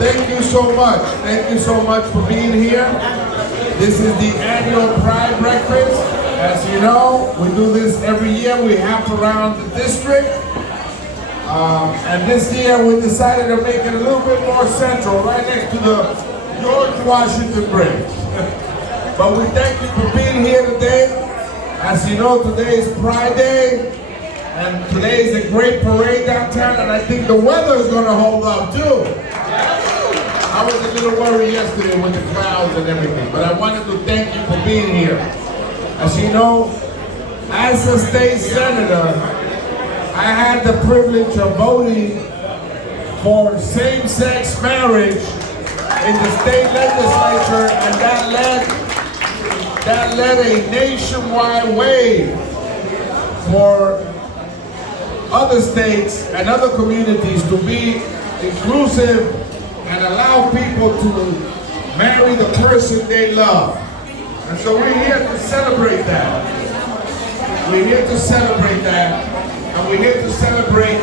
Thank you so much. Thank you so much for being here. This is the annual Pride Breakfast. As you know, we do this every year. We hop around the district. And this year we decided to make it a little bit more central, right next to the George Washington Bridge. But we thank you for being here today. As you know, today is Pride Day. And today is a great parade downtown, and I think the weather is going to hold up too. I was a little worried yesterday with the clouds and everything, but I wanted to thank you for being here. As you know, as a state senator, I had the privilege of voting for same-sex marriage in the state legislature, and that led a nationwide wave for other states and other communities to be inclusive and allow people to marry the person they love. And so we're here to celebrate that. We're here to celebrate that. And we're here to celebrate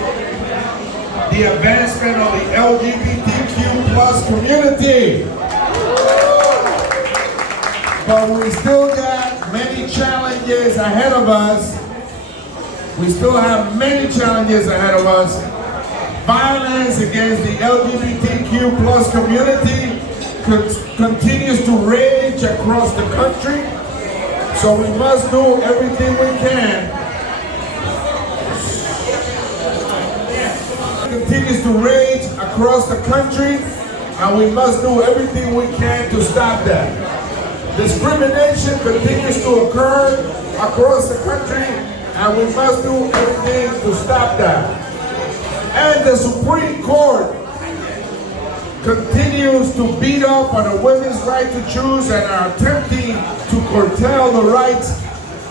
the advancement of the LGBTQ plus community. But we still got many challenges ahead of us. We still have many challenges ahead of us. Violence against the LGBTQ plus community continues to rage across the country. So we must do everything we can. Continues to rage across the country, and we must do everything we can to stop that. Discrimination continues to occur across the country, and we must do everything to stop that. And the Supreme Court continues to beat up on a women's right to choose and are attempting to curtail the rights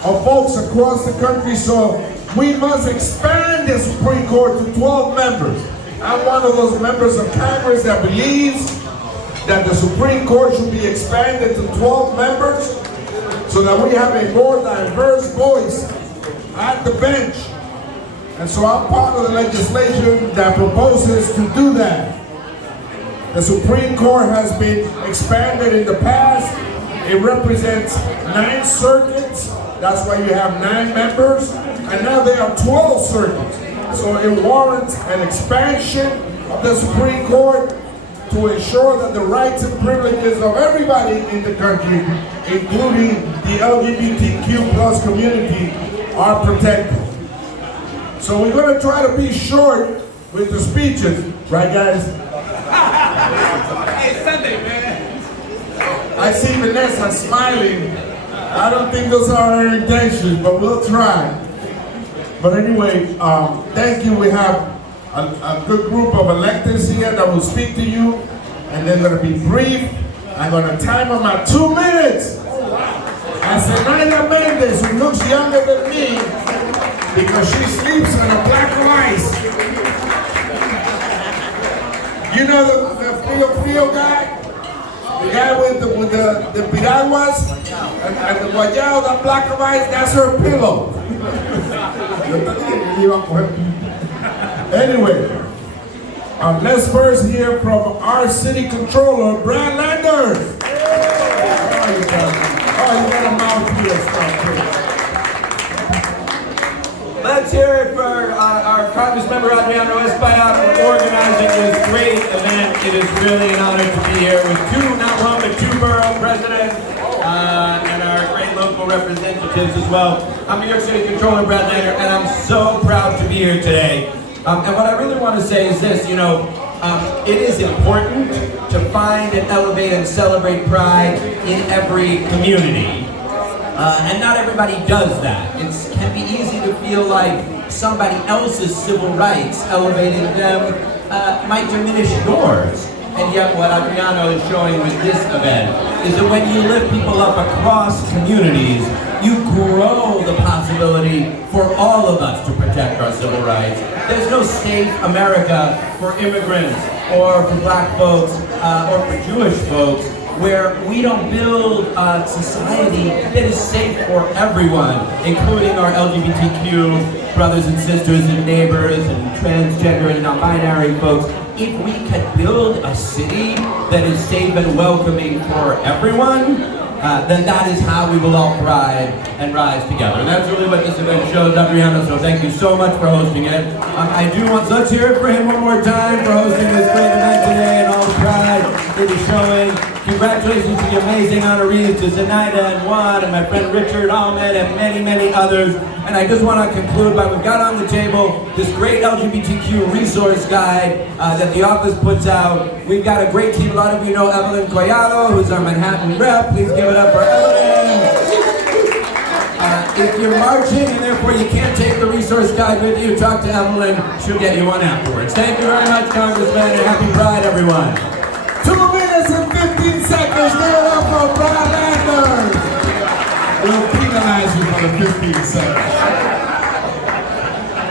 of folks across the country. So we must expand the Supreme Court to 12 members. I'm one of those members of Congress that believes that the Supreme Court should be expanded to 12 members so that we have a more diverse voice at the bench. And so I'm part of the legislation that proposes to do that. The Supreme Court has been expanded in the past. It represents 9 circuits. That's why you have 9 members. And now there are 12 circuits. So it warrants an expansion of the Supreme Court to ensure that the rights and privileges of everybody in the country, including the LGBTQ plus community, are protected. So we're going to try to be short with the speeches, right guys? Hey, Sunday, man. I see Vanessa smiling. I don't think those are her intentions, but we'll try. But anyway, thank you. We have a good group of electeds here that will speak to you, and they're going to be brief. I'm going to time them at 2 minutes. And Zenaida Mendez, who looks younger than me, because she sleeps on a block of ice. You know the Frio guy? The guy with the piraguas and the guayao, that block of ice, that's her pillow. Anyway, let's first hear from our city controller, Brad Landers. How are you, Brad? Oh, you got a mouthfeel stuff here. Let's hear it for our Congress member Adriano Espaillat for organizing this great event. It is really an honor to be here with 2, not 1, but 2 borough presidents and our great local representatives as well. I'm New York City Controller Brad Lander, and I'm so proud to be here today. And what I really want to say is this, it is important to find and elevate and celebrate pride in every community. And not everybody does that. It can be easy to feel like somebody else's civil rights, elevating them, might diminish yours. And yet what Adriano is showing with this event is that when you lift people up across communities, you grow the possibility for all of us to protect our civil rights. There's no safe America for immigrants or for black folks or for Jewish folks where we don't build a society that is safe for everyone, including our LGBTQ brothers and sisters and neighbors and transgender and non-binary folks. if we can build a city that is safe and welcoming for everyone, then that is how we will all thrive and rise together. And that's really what this event shows, Adriano, so thank you so much for hosting it. I do want, so let's hear it for him one more time for hosting this great event today and all the pride it is showing. Congratulations to the amazing honorees, to Zenaida and Juan and my friend Richard, Ahmed, and many, many others. And I just want to conclude by, we've got on the table this great LGBTQ resource guide that the office puts out. We've got a great team. A lot of you know Evelyn Collado, who's our Manhattan rep. Please give it up for Evelyn. If you're marching and therefore you can't take the resource guide with you, talk to Evelyn. She'll get you one afterwards. Thank you very much, Congressman, and happy Pride, everyone. 2 minutes and 15 seconds. Give it up for Brad Anders. We'll penalize you for the 15 seconds.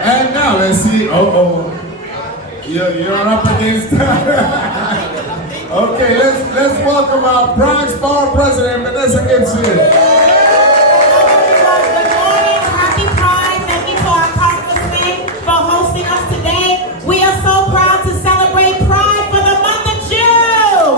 And now let's see. You're up against that. Okay, let's welcome our Bronx Borough President, Vanessa Gibson. We are so proud to celebrate Pride for the month of June.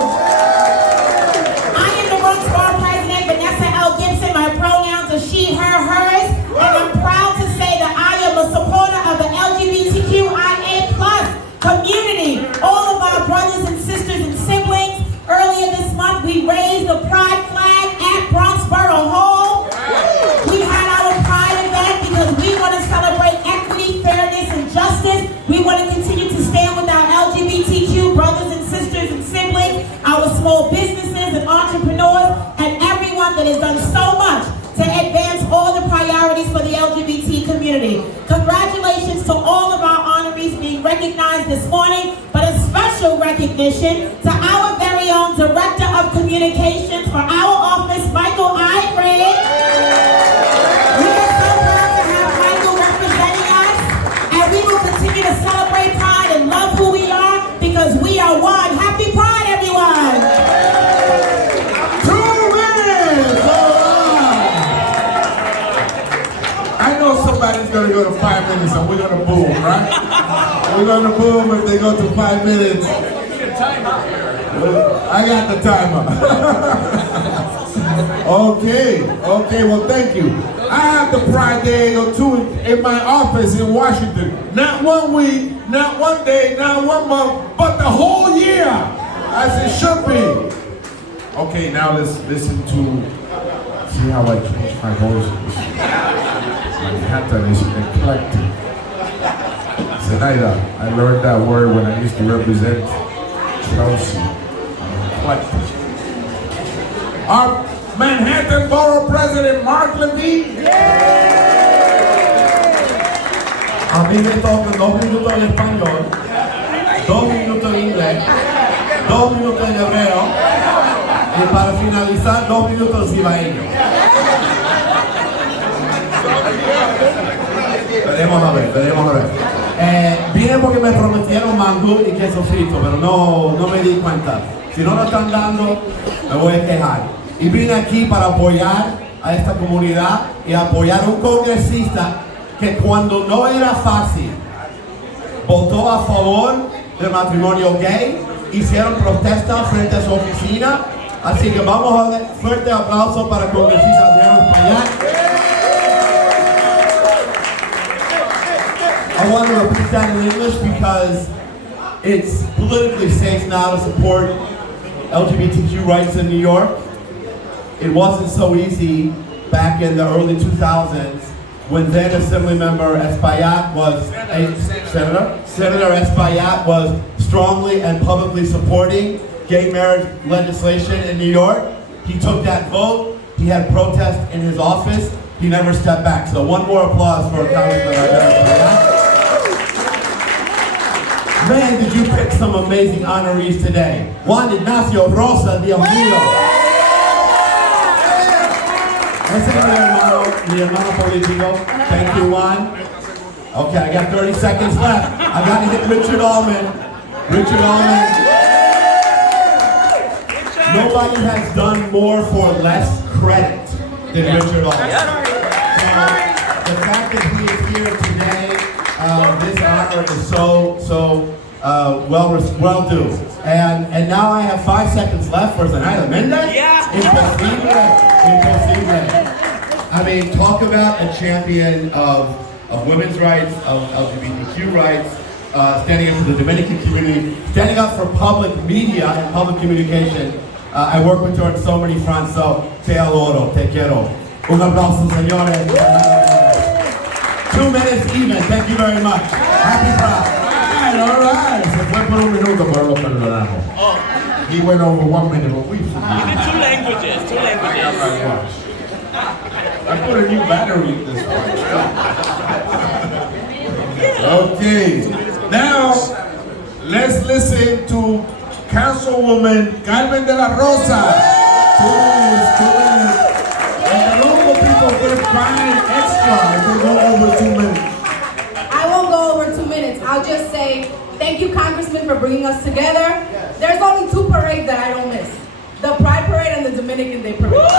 I am the Bronx Borough President, Vanessa L. Gibson. My pronouns are she, her, hers. And I'm proud to say that I am a supporter of the LGBTQIA+ community. All of our brothers and sisters and siblings. Earlier this month, we raised the Pride flag at Bronx Borough Hall. We had our Pride event because we want to celebrate equity, fairness, and justice. We want to continue to stand with our LGBTQ brothers and sisters and siblings, our small businesses and entrepreneurs, and everyone that has done so much to advance all the priorities for the LGBT community. Congratulations to all of our honorees being recognized this morning, but a special recognition to our very own Director of Communications for our office, Michael Ivory. We are so proud to have Michael representing us, and we will continue to celebrate Pride and love who we are because we are one. Happy Pride, everyone! 2 minutes! I know somebody's going to go to 5 minutes and we're going to boom, right? We're going to boom if they go to 5 minutes. I got the timer. Okay, well thank you. I have the Pride Day or two in my office in Washington. Not 1 week, not 1 day, not 1 month, but the whole year, as it should be. Okay, now let's listen to, see how I change my voice. Manhattan is eclectic. Zenaida, I learned that word when I used to represent Chelsea. Eclectic. Our Manhattan Borough President, Mark Levine. A mí me tocan 2 minutos en español, 2 minutos en inglés, 2 minutos en hebreo y para finalizar 2 minutos en cibaeño. Veremos a ver. Vine porque me prometieron mango y queso frito, pero no me di cuenta. Si no lo están dando, me voy a quejar. Y vine aquí para apoyar a esta comunidad y apoyar a un congresista que cuando no era fácil, votó a favor del matrimonio gay, hicieron protesta frente a su oficina. Así que vamos a dar fuerte aplauso para el congresista Adriano Espaillat. I want to repeat that in English because it's politically safe now to support LGBTQ rights in New York. It wasn't so easy back in the early 2000s when then Assemblymember Espaillat was, Senator Espaillat was strongly and publicly supporting gay marriage legislation in New York. He took that vote, he had protests in his office, he never stepped back. So one more applause for Congressman Adriano Espaillat. Man, did you pick some amazing honorees today. Juan Ignacio Rosa, Dios mío. Ese es mi hermano político. Thank you, Juan. Okay, I got 30 seconds left. I got to hit Richard Allman. Nobody has done more for less credit than Richard Allman. So, the fact that he is here today, this honor is so well due. And now I have 5 seconds left for Zenaida Mendez. Yeah. Imposible. I mean, talk about a champion of women's rights, of LGBTQ rights, standing up for the Dominican community, standing up for public media and public communication. I work with her on so many fronts, so te adoro, te quiero. Un aplauso, señores. 2 minutes even, thank you very much. Happy Pride. All right. Se fue por un minuto, pero lo perdonamos. He went over 1 minute, but we You did 2 languages, 2 languages. I put a new battery in this one. Okay. Now, let's listen to Councilwoman Carmen de la Rosa. And the local people get 5 extra if they go over 2 minutes. I won't go over 2 minutes. I'll just say thank you, Congressman, for bringing us together. There's only 2 parades that I don't miss. The Pride Parade and the Dominican Day Parade. Because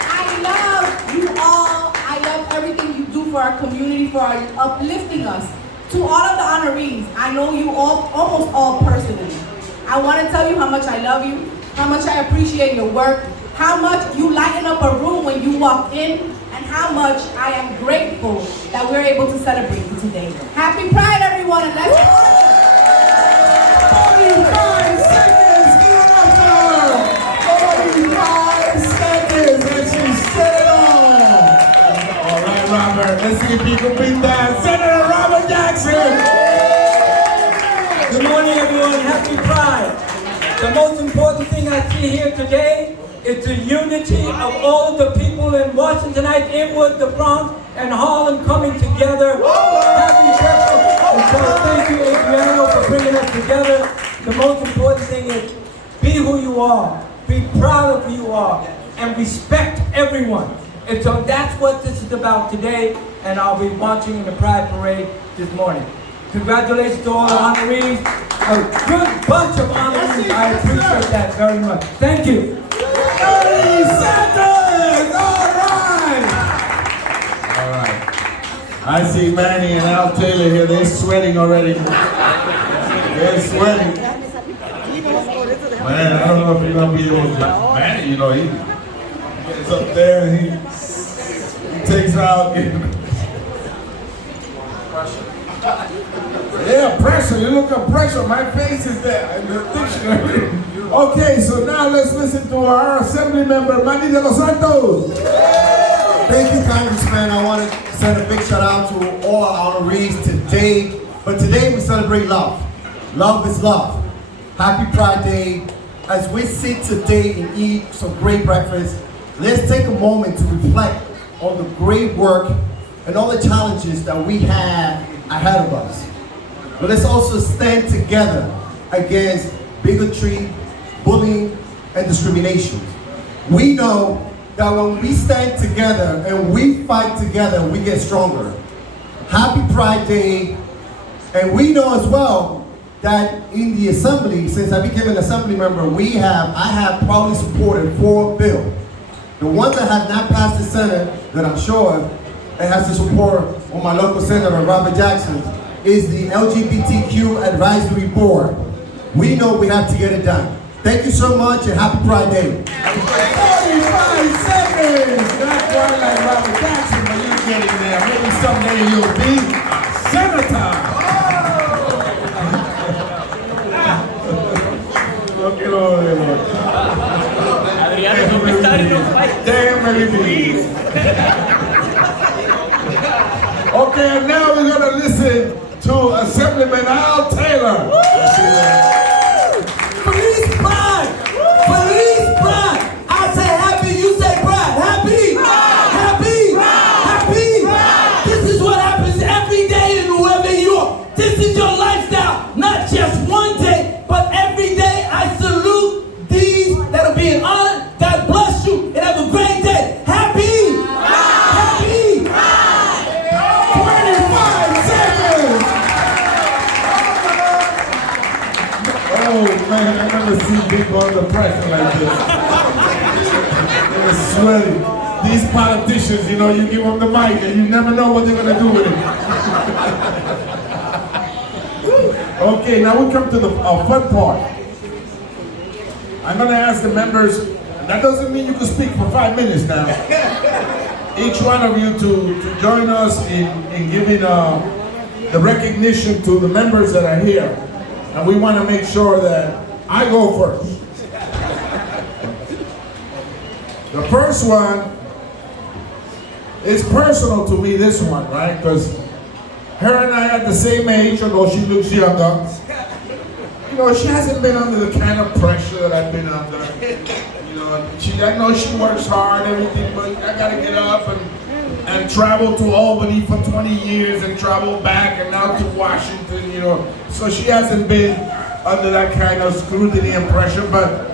I love you all. I love everything you do for our community, for our uplifting us. To all of the honorees, I know you all, almost all personally. I want to tell you how much I love you, how much I appreciate your work, how much you lighten up a room when you walk in, and how much I am grateful that we're able to celebrate you today. Happy Pride, everyone, and let's go! 45 seconds, give it up to her! 45 seconds, and she said it all! All right, Robert, let's see if you can beat that. Senator Robert Jackson! Good morning, everyone. Happy Pride. The most important thing I see here today is the unity of all of the people in Washingtonite, Inwood, the Bronx, and Harlem coming together, having breakfast. And so thank you, Adriano, for bringing us together. The most important thing is be who you are, be proud of who you are, and respect everyone. And so that's what this is about today, and I'll be marching in the Pride Parade this morning. Congratulations to all the honorees. A good bunch of honorees. I appreciate that very much. Thank you. 30 seconds! All right. I see Manny and Al Taylor here. They're sweating already. They're sweating. Man, I don't know if you're going to be able to... Manny, you know, he gets up there and he takes out... Yeah, pressure. You look at pressure. My face is there in the dictionary. Okay, so now let's listen to our Assembly Member, Manny de los Santos. Thank you, Congressman. I want to send a big shout out to all our honorees today. But today we celebrate love. Love is love. Happy Pride Day. As we sit today and eat some great breakfast, let's take a moment to reflect on the great work and all the challenges that we have ahead of us. But let's also stand together against bigotry, bullying, and discrimination. We know that when we stand together and we fight together, we get stronger. Happy Pride Day. And we know as well that in the Assembly, since I became an Assembly member, I have probably supported 4 bills. The one that has not passed the Senate, that I'm sure it has the support of my local Senator, Robert Jackson, is the LGBTQ Advisory Board. We know we have to get it done. Thank you so much and happy Pride Day. 45 seconds! Not quite like Robert Jackson, but you're getting there. Maybe someday you'll be a senator. Look at all that. Adriano, don't be starting no fight. Damn, baby. Okay, and now we're going to listen to Assemblyman Al Taylor. Police pride! Police pride! I say happy, you say pride. Happy! Happy! Happy! This is what happens every day in whoever you are. This is your lifestyle. Not just one day, but every day. I salute these that are being honored. God bless you and have a great day. Happy! Happy! 25 seconds! Oh man, I've never seen people under pressure like this. They're sweating. These politicians, you know, you give them the mic and you never know what they're going to do with it. Okay, now we come to the fun part. I'm going to ask the members, and that doesn't mean you can speak for 5 minutes now. Each one of you to join us in giving the recognition to the members that are here. And we want to make sure that I go first. The first one is personal to me, this one, right? Because her and I are the same age, although she looks younger. You know, she hasn't been under the kind of pressure that I've been under. You know, I know she works hard, everything, but I gotta get up and travel to Albany for 20 years and travel back and now to Washington, you know. So she hasn't been under that kind of scrutiny and pressure, but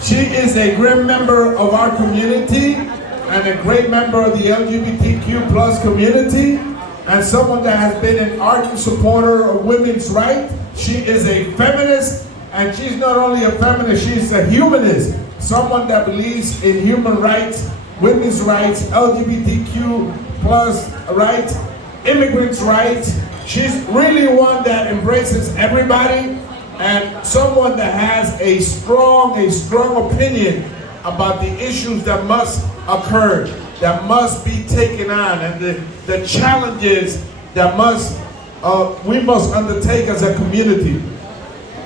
she is a great member of our community and a great member of the LGBTQ plus community, and someone that has been an ardent supporter of women's rights. She is a feminist, and she's not only a feminist, she's a humanist. Someone that believes in human rights, women's rights, LGBTQ plus rights, immigrants' rights. She's really one that embraces everybody, and someone that has a strong opinion about the issues that must occur, that must be taken on, and the challenges that we must undertake as a community.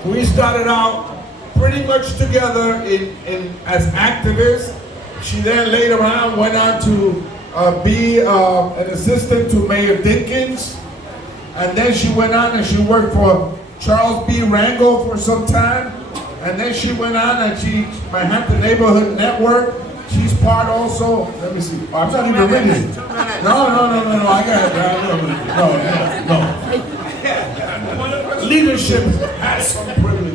We started out pretty much together as activists. She then later on went on to be an assistant to Mayor Dinkins, and then she went on and she worked for Charles B. Rangel for some time, and then she went on and Manhattan Neighborhood Network. She's part also, let me see, oh, I'm not even reading. No, I got it. No. Leadership has some privilege.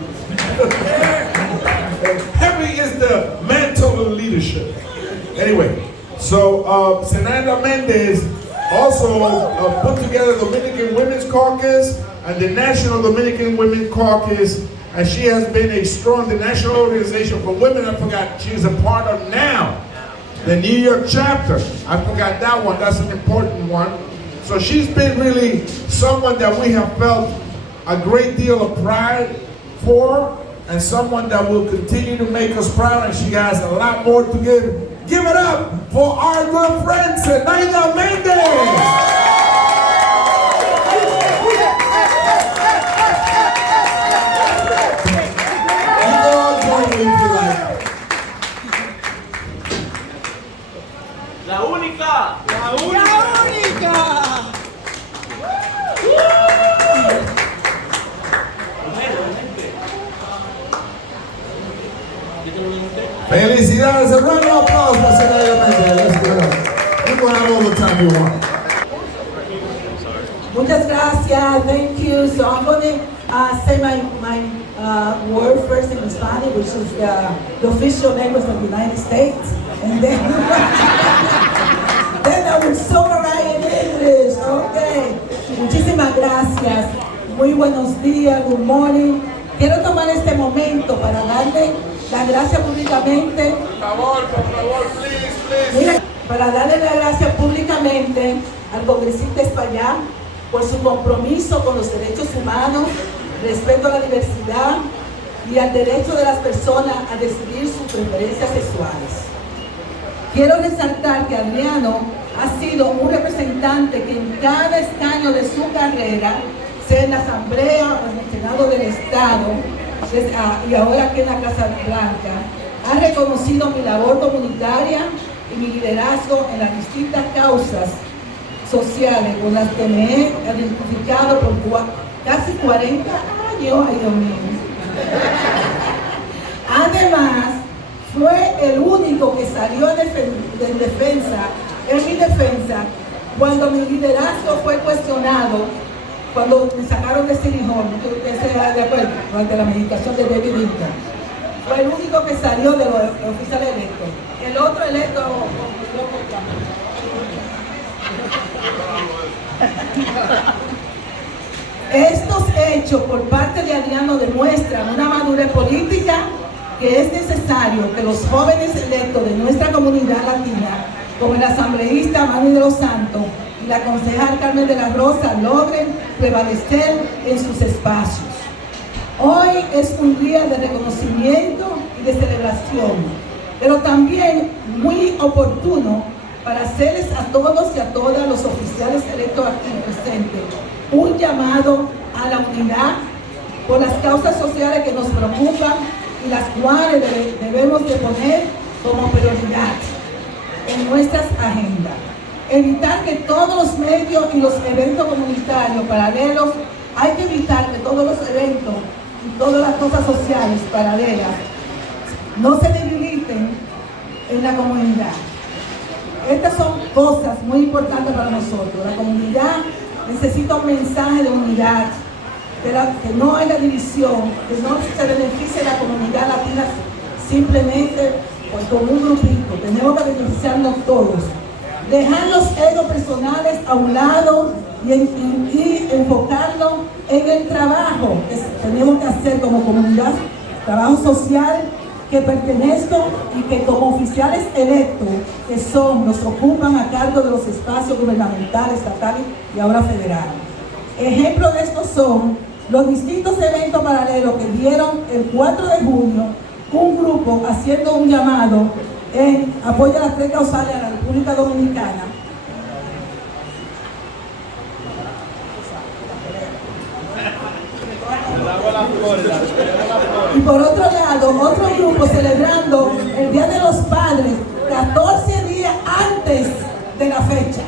Heavy is the mantle of leadership. Anyway, so Senanda Mendez also put together the Dominican Women's Caucus and the National Dominican Women's Caucus, and she has been the National Organization for Women. I forgot, she is a part of now the New York chapter. I forgot that one, that's an important one. So she's been really someone that we have felt a great deal of pride for, and someone that will continue to make us proud, and she has a lot more to give. Give it up for our good friend, Senanda Mendez! La única. Felicidades, a round of applause for Senanda Mendez. Let's go. You can have all the time you want. Muchas gracias, thank you. So I'm going to say my word first in Spanish, which is the official language of the United States, and then then I will summarize in English. Okay. Muchísimas gracias. Muy buenos días. Good morning. Quiero tomar este momento para darle la gracia públicamente. Por favor, please. Mira, para darle la gracia públicamente al Congresista Espaillat por su compromiso con los derechos humanos, respeto a la diversidad y al derecho de las personas a decidir sus preferencias sexuales. Quiero resaltar que Adriano ha sido un representante que en cada escaño de su carrera, sea en la Asamblea o en el Senado del Estado, y ahora aquí en la Casa Blanca, ha reconocido mi labor comunitaria y mi liderazgo en las distintas causas sociales con las que me he identificado por casi 40 años. Ay, Dios mío. Además, fue el único que salió en mi defensa, cuando mi liderazgo fue cuestionado, cuando me sacaron de City Hall, no creo que ustedes se de acuerdo, durante la meditación de David Lincoln. Fue el único que salió de los oficiales electos. El otro electo... Estos hechos por parte de Adriano demuestran una madurez política que es necesario que los jóvenes electos de nuestra comunidad latina, como el asambleísta Manuel de los Santos y y la concejal Carmen de la Rosa logren prevalecer en sus espacios. Hoy es un día de reconocimiento y de celebración, pero también muy oportuno para hacerles a todos y a todas los oficiales electos aquí presentes un llamado a la unidad por las causas sociales que nos preocupan y las cuales debemos de poner como prioridad en nuestras agendas. Evitar que todos los medios y los eventos comunitarios paralelos, hay que evitar que todos los eventos y todas las cosas sociales paralelas no se debiliten en la comunidad. Estas son cosas muy importantes para nosotros. La comunidad necesita un mensaje de unidad, que no haya división, que no se beneficie la comunidad latina simplemente con un grupito. Tenemos que beneficiarnos todos. Dejar los egos personales a un lado y enfocarlo en el trabajo que tenemos que hacer como comunidad, trabajo social que pertenezco y que como oficiales electos que son, nos ocupan a cargo de los espacios gubernamentales, estatales y ahora federales. Ejemplos de estos son los distintos eventos paralelos que dieron el 4 de junio un grupo haciendo un llamado en apoyo a las 3 causales a la República Dominicana. Y por otro lado, otro grupo celebrando el Día de los Padres 14 días antes de la fecha.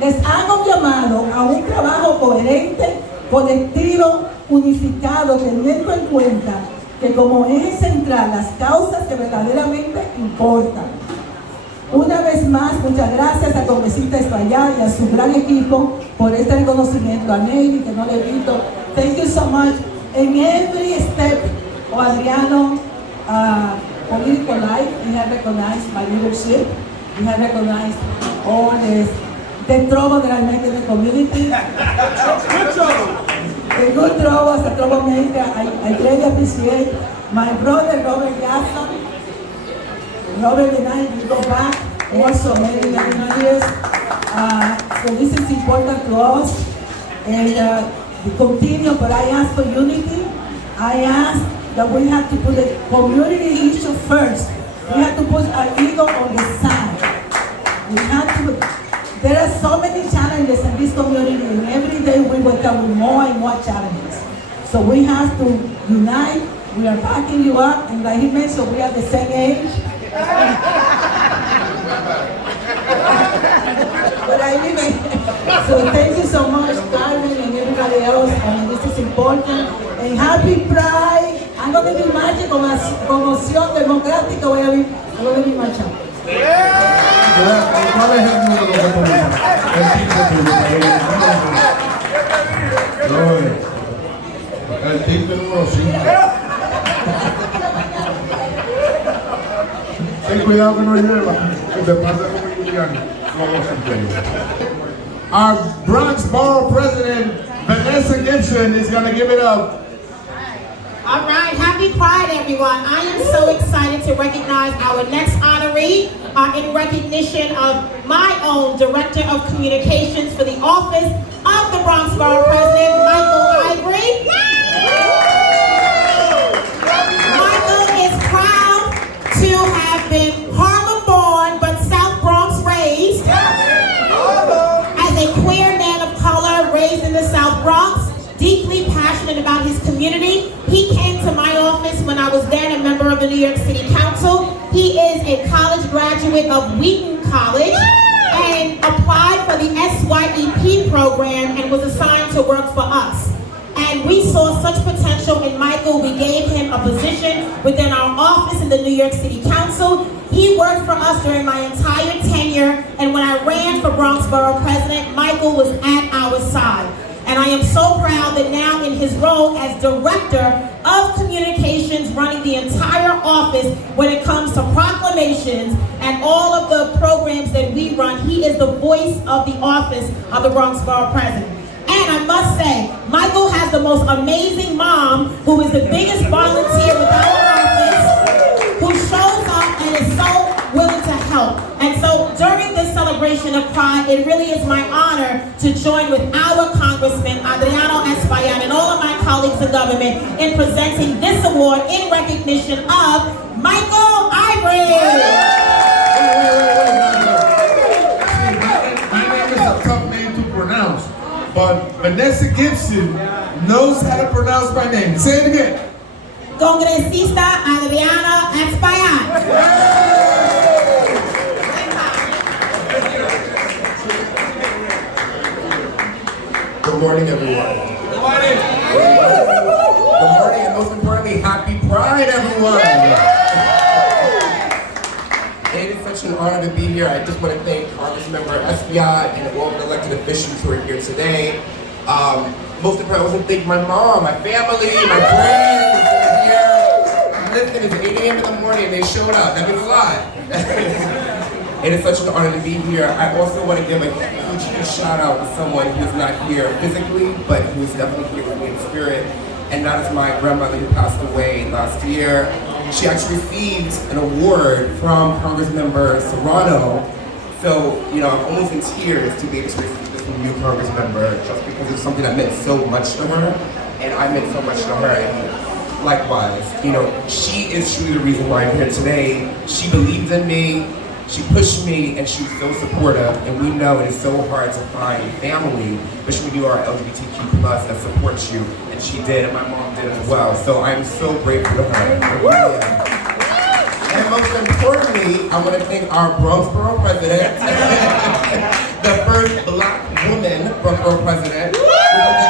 Les hago un llamado a un trabajo coherente, colectivo, unificado, teniendo en cuenta que como eje central las causas que verdaderamente importan. Una vez más, muchas gracias al Congresista Espaillat y a su gran equipo por este reconocimiento. A Navy, que no le he visto. Thank you so much. In every step of Adriano political life, we have recognized my leadership. We have recognized all the trouble that I make in the community. The good trouble as a troublemaker. I greatly appreciate my brother Robert Jackson. Robert and I, we go back also many years. So this is important to us. And we continue, but I ask for unity. I ask that we have to put the community issue first. We have to put our ego on the side. We have to. There are so many challenges in this community, and every day we wake up with more and more challenges. So we have to unite. We are backing you up, and like he mentioned, we are the same age. But I live in. So thank you so much, Carmen and everybody else. I mean, this is important. And happy Pride. I'm going to be marching con Acción Democrática. Voy a be marchando. ¿Cuál es el número de policía? El timbre número 5. Ten cuidado que no lleva. Si te pasa como Julián, vamos a emplear. Our Bronx Borough President, Vanessa Gibson, is going to give it up. All right, happy Pride, everyone. I am so excited to recognize our next honoree in recognition of my own Director of Communications for the office of the Bronx Borough President, Michael Ivory. Michael is proud to have been Harlem-born but South Bronx raised. As a queer man of color raised in the South Bronx, deeply passionate about his community. He came to my office when I was then a member of the New York City Council. He is a college graduate of Wheaton College and applied for the SYEP program and was assigned to work for us. And we saw such potential in Michael, we gave him a position within our office in the New York City Council. He worked for us during my entire tenure, and when I ran for Bronx Borough President, Michael was at our side. And I am so proud that now in his role as Director of Communications, running the entire office when it comes to proclamations and all of the programs that we run, he is the voice of the office of the Bronx Borough President. And I must say, Michael has the most amazing mom who is the biggest volunteer with our office, who shows up and is so willing to help. And so during this celebration, celebration of Pride, it really is my honor to join with our Congressman Adriano Espaillat and all of my colleagues in government in presenting this award in recognition of Michael Ivory. My name is a tough name to pronounce, but Vanessa Gibson knows how to pronounce my name. Say it again. Congresista Adriano Espaillat. Good morning, everyone. Good morning. Good morning, and most importantly, happy Pride, everyone. It is such an honor to be here. I just want to thank Congressmember Espaillat and all the elected officials who are here today. Most importantly, I want to thank my mom, my family, my friends who are here. Listen, it's 8 a.m. in the morning and they showed up. That means a lot. It is such an honor to be here. I also want to give a huge shout out to someone who's not here physically, but who's definitely here with me in spirit. And that is my grandmother who passed away last year. She actually received an award from Congressmember Serrano. So, you know, I'm almost in tears to be able to receive this from you, Congressmember, just because it's something that meant so much to her. And I meant so much to her. And likewise, you know, she is truly the reason why I'm here today. She believed in me. She pushed me, and she was so supportive, and we know it is so hard to find family, especially when you are LGBTQ+, that supports you, and she did, and my mom did as well. So I'm so grateful to her. And most importantly, I want to thank our Bronxboro president, the first Black woman Bronxboro president, who I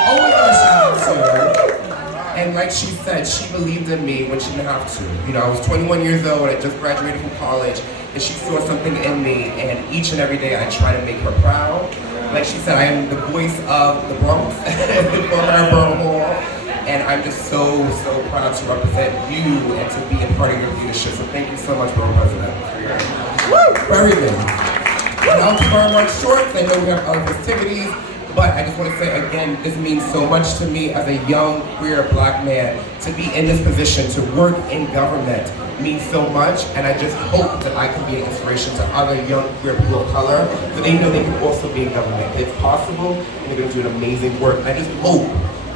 always want to shout out to. And like she said, she believed in me when she didn't have to. You know, I was 21 years old, I just graduated from college, and she saw something in me, and each and every day I try to make her proud. Like she said, I am the voice of the Bronx for her Borough Hall, and I'm just so proud to represent you and to be a part of your leadership. So thank you so much, Borough President, for everything. And I'll keep our remarks short, because I know we have other festivities. But I just want to say again, this means so much to me as a young, queer Black man. To be in this position, to work in government means so much, and I just hope that I can be an inspiration to other young, queer people of color, so they know they can also be in government. It's possible, and they're going to do an amazing work. And I just hope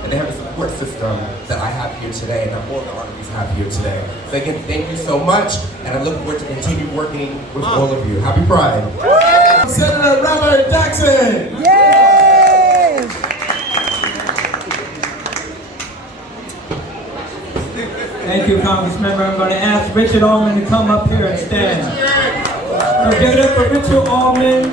that they have a support system that I have here today, and that all the honorees have here today. So again, thank you so much, and I look forward to continue working with all of you. Happy Pride. Senator Robert Jackson. Thank you, Congressmember. I'm going to ask Richard Allman to come up here and stand. So give it up for Richard Allman.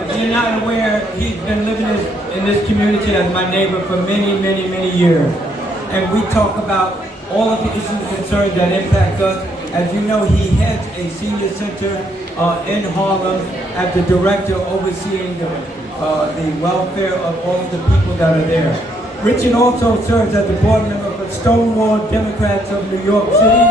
If you're not aware, he's been living in this community as my neighbor for many years. And we talk about all of the issues and concerns that impact us. As you know, he heads a senior center in Harlem as the director overseeing the welfare of all of the people that are there. Richard also serves as the board member for Stonewall Democrats of New York City,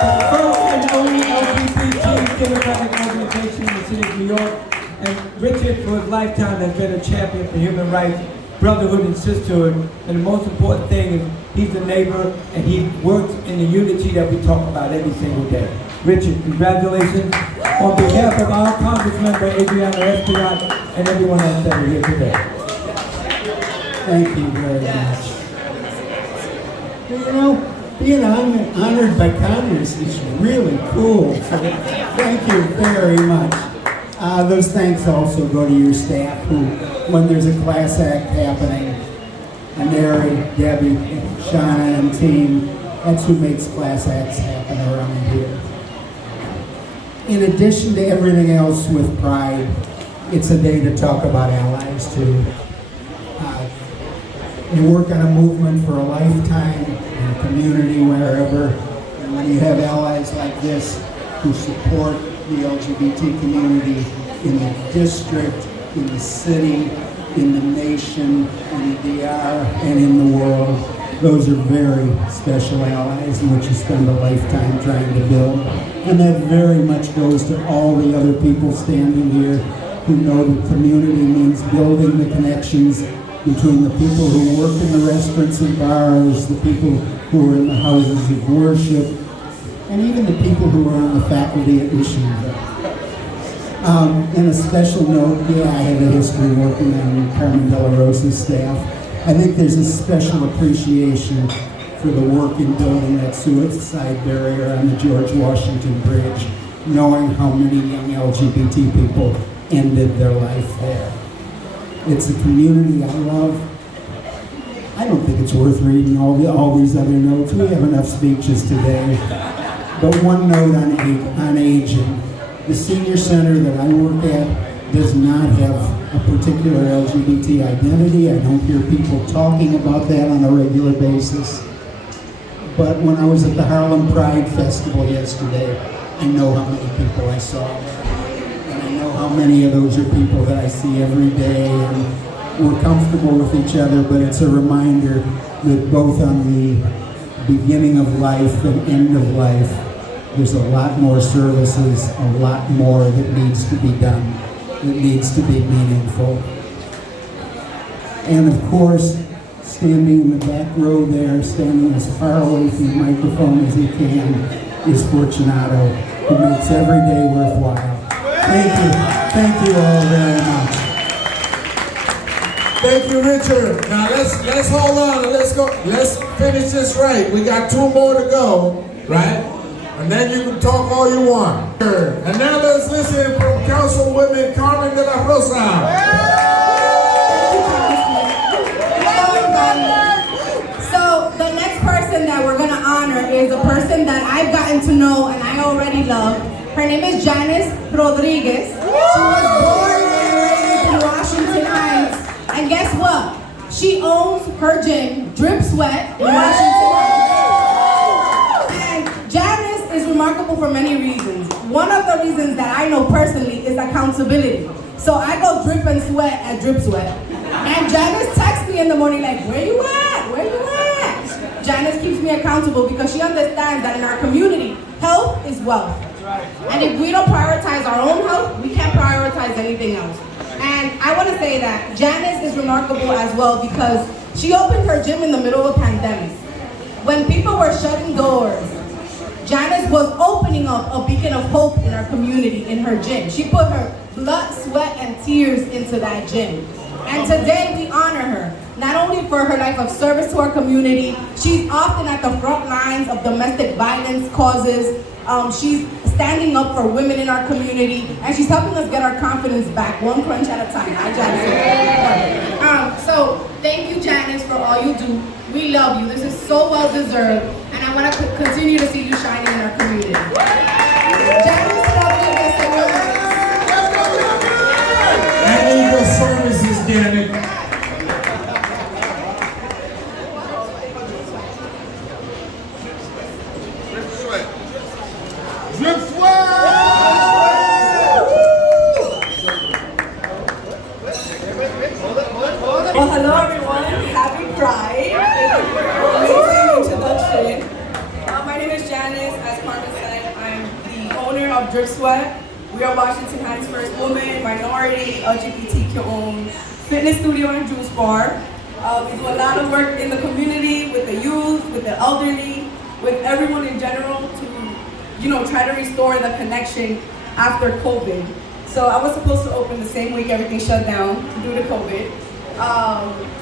the first and only LGBT democratic organization in the city of New York. And Richard, for his lifetime, has been a champion for human rights, brotherhood, and sisterhood. And the most important thing is he's a neighbor, and he works in the unity that we talk about every single day. Richard, congratulations on behalf of our Congressmember Adriano Espaillat and everyone else that are here today. Thank you very much. You know, being honored by Congress is really cool. So thank you very much. Those thanks also go to your staff who, when there's a class act happening, Mary, Debbie, Shauna, and team, that's who makes class acts happen around here. In addition to everything else with Pride, it's a day to talk about allies too. You work on a movement for a lifetime in a community, wherever, and when you have allies like this who support the LGBT community in the district, in the city, in the nation, in the DR, and in the world, those are very special allies in which you spend a lifetime trying to build. And that very much goes to all the other people standing here who know that community means building the connections between the people who work in the restaurants and bars, the people who are in the houses of worship, and even the people who are on the faculty at Yeshiva. And a special note, yeah, I have a history working on Carmen De La Rosa's staff. I think there's a special appreciation for the work in building that suicide barrier on the George Washington Bridge, knowing how many young LGBT people ended their life there. It's a community I love. I don't think it's worth reading all these other notes. We have enough speeches today. But one note on aging. The senior center that I work at does not have a particular LGBT identity. I don't hear people talking about that on a regular basis. But when I was at the Harlem Pride Festival yesterday, I know how many people I saw there. And I know how many of those are people that I see every day, and we're comfortable with each other, but it's a reminder that both on the beginning of life and end of life, there's a lot more services, a lot more that needs to be done, that needs to be meaningful. And of course, standing in the back row there, standing as far away from the microphone as he can, is Fortunato, who makes every day worthwhile. Thank you all very much. Thank you, Richard. Now let's hold on and let's go. Let's finish this right. We got 2 more to go, right? And then you can talk all you want. And now let's listen from Councilwoman Carmen De La Rosa. So the next person that we're gonna honor is a person that I've gotten to know and I already love. Her name is Janice Rodriguez. She was born and raised in Washington Heights. And guess what? She owns her gym, Drip Sweat, in Washington Heights. And Janice is remarkable for many reasons. One of the reasons that I know personally is accountability. So I go drip and sweat at Drip Sweat. And Janice texts me in the morning like, where you at? Where you at? Janice keeps me accountable because she understands that in our community, health is wealth. And if we don't prioritize our own health, we can't prioritize anything else. And I want to say that Janice is remarkable as well because she opened her gym in the middle of a pandemic. When people were shutting doors, Janice was opening up a beacon of hope in our community in her gym. She put her blood, sweat, and tears into that gym. And today we honor her, not only for her life of service to our community, she's often at the front lines of domestic violence causes. She's standing up for women in our community, and she's helping us get our confidence back, one crunch at a time. Hi, Janice. So thank you, Janice, for all you do. We love you. This is so well deserved, and I want to continue to see you shining in our community. Janice, I need your services, Janet. Drip Sweat! Well, hello everyone. Happy Pride. Thank you for your amazing introduction. My name is Janice. As Carmen said, I'm the owner of Drip Sweat. We are Washington Heights' first woman, minority, LGBTQ-owned fitness studio and juice bar. We do a lot of work in the community with the youth, with the elderly, with everyone in general to, try to restore the connection after COVID. So I was supposed to open the same week everything shut down due to COVID.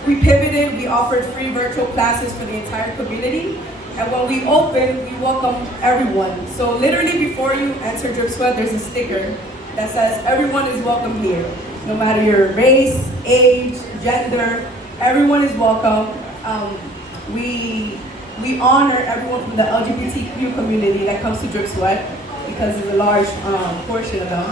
We pivoted, we offered free virtual classes for the entire community. And when we opened, we welcome everyone. So literally before you enter Drip Sweat, there's a sticker that says everyone is welcome here. No matter your race, age, gender, everyone is welcome. We honor everyone from the LGBTQ community that comes to Drip Sweat because there's a large portion of them.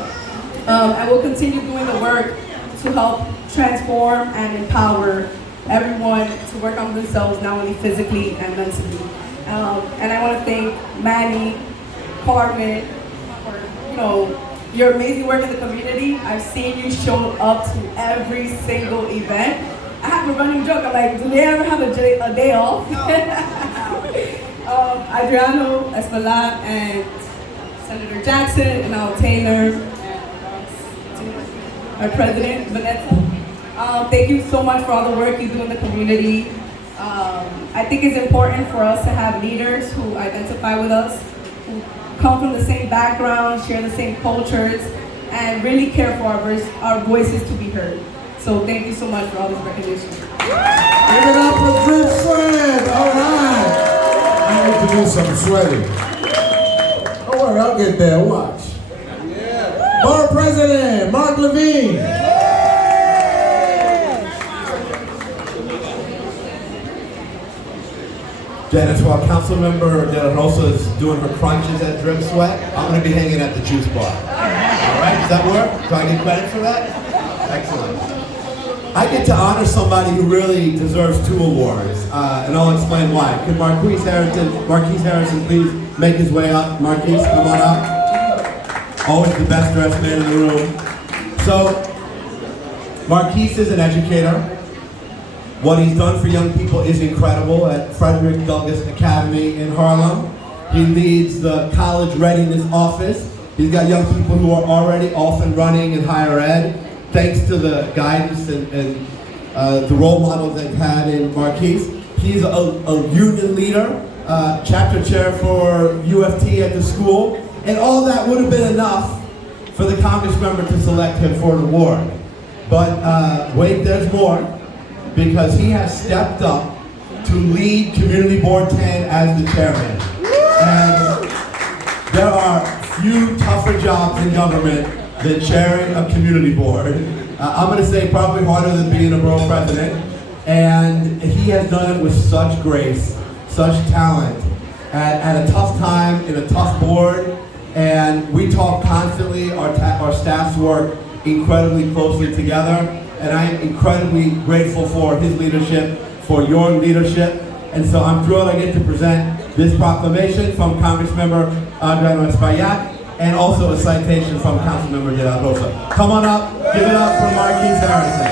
And we'll continue doing the work to help transform and empower everyone to work on themselves, not only physically and mentally. And I want to thank Manny, Carmen, for your amazing work in the community. I've seen you show up to every single event. I have a running joke. I'm like, do they ever have a day off? Adriano Espaillat and Senator Jackson and Al Taylor, our president, Vanessa. Thank you so much for all the work you do in the community. I think it's important for us to have leaders who identify with us, who come from the same background, share the same cultures, and really care for our voices to be heard. So thank you so much for all this recognition. Give it up for Drip Sweat. All right. I need to do some sweating. Don't worry, I'll get there. Watch. Borough President Mark Levine. Janice, while Councilmember De La Rosa is doing her crunches at Drip Sweat, I'm going to be hanging at the juice bar. All right, does that work? Do I get credit for that? Excellent. I get to honor somebody who really deserves 2 awards, and I'll explain why. Could Marquise Harrison please make his way up? Marquise, come on up. Always the best dressed man in the room. So, Marquise is an educator. What he's done for young people is incredible at Frederick Douglass Academy in Harlem. He leads the college readiness office. He's got young people who are already off and running in higher ed, thanks to the guidance and the role models they've had in Marquise. He's a union leader, chapter chair for UFT at the school, and all that would have been enough for the Congress member to select him for an award. But wait, there's more. Because he has stepped up to lead Community Board 10 as the chairman. And there are few tougher jobs in government than chairing a community board. I'm going to say probably harder than being a borough president. And he has done it with such grace, such talent, at a tough time, in a tough board. And we talk constantly, our staffs work incredibly closely together. And I am incredibly grateful for his leadership, for your leadership. And so I'm thrilled I get to present this proclamation from Congressmember Adriano Espaillat, and also a citation from Councilmember De La Rosa. Come on up, give it up for Marquise Harrison.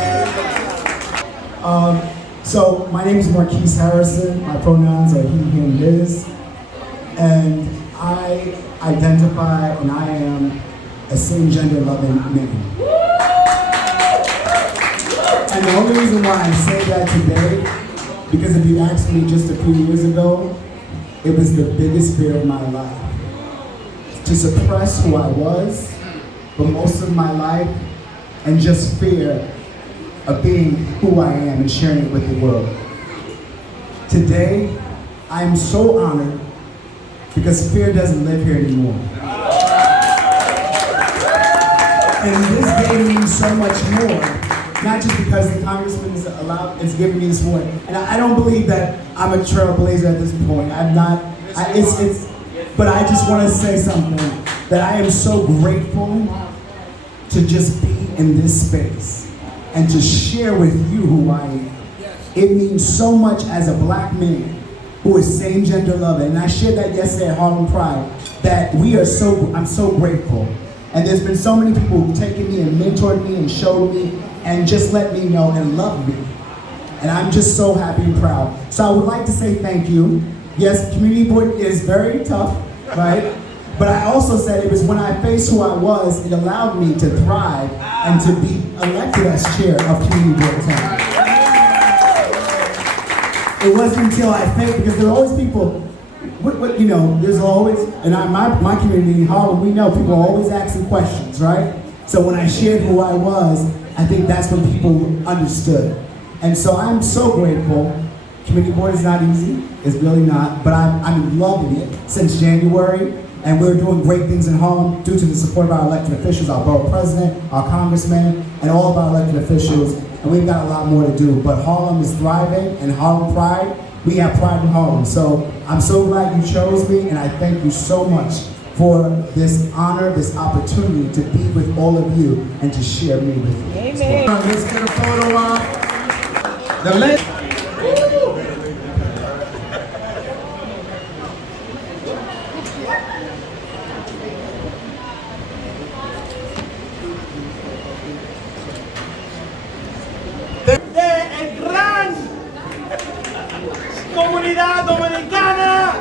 So my name is Marquise Harrison. My pronouns are he, him, his. And I identify and I am a same-gender loving man. And the only reason why I say that today, because if you asked me just a few years ago, it was the biggest fear of my life. To suppress who I was for most of my life, and just fear of being who I am and sharing it with the world. Today, I am so honored because fear doesn't live here anymore. And this day means so much more. Not just because the congressman is giving me this award. And I don't believe that I'm a trailblazer at this point. I'm not, but I just want to say something, that I am so grateful to just be in this space and to share with you who I am. It means so much as a black man who is same gender loving. And I shared that yesterday at Harlem Pride, that I'm so grateful. And there's been so many people who've taken me and mentored me and showed me and just let me know and love me. And I'm just so happy and proud. So I would like to say thank you. Yes, community board is very tough, right? But I also said it was when I faced who I was, it allowed me to thrive and to be elected as chair of Community Board 10. It wasn't until I faced, because there are always people, there's always, and my community in Harlem, we know people are always asking questions, right? So when I shared who I was, I think that's when people understood. And so I'm so grateful. Community board is not easy, it's really not, but I'm loving it since January, and we're doing great things in Harlem due to the support of our elected officials, our borough president, our congressmen, and all of our elected officials, and we've got a lot more to do. But Harlem is thriving, and Harlem Pride, we have pride in Harlem. So I'm so glad you chose me, and I thank you so much for this honor, this opportunity to be with all of you and to share me with you. Amen. Let's get a photo op. The lady. Comunidad dominicana,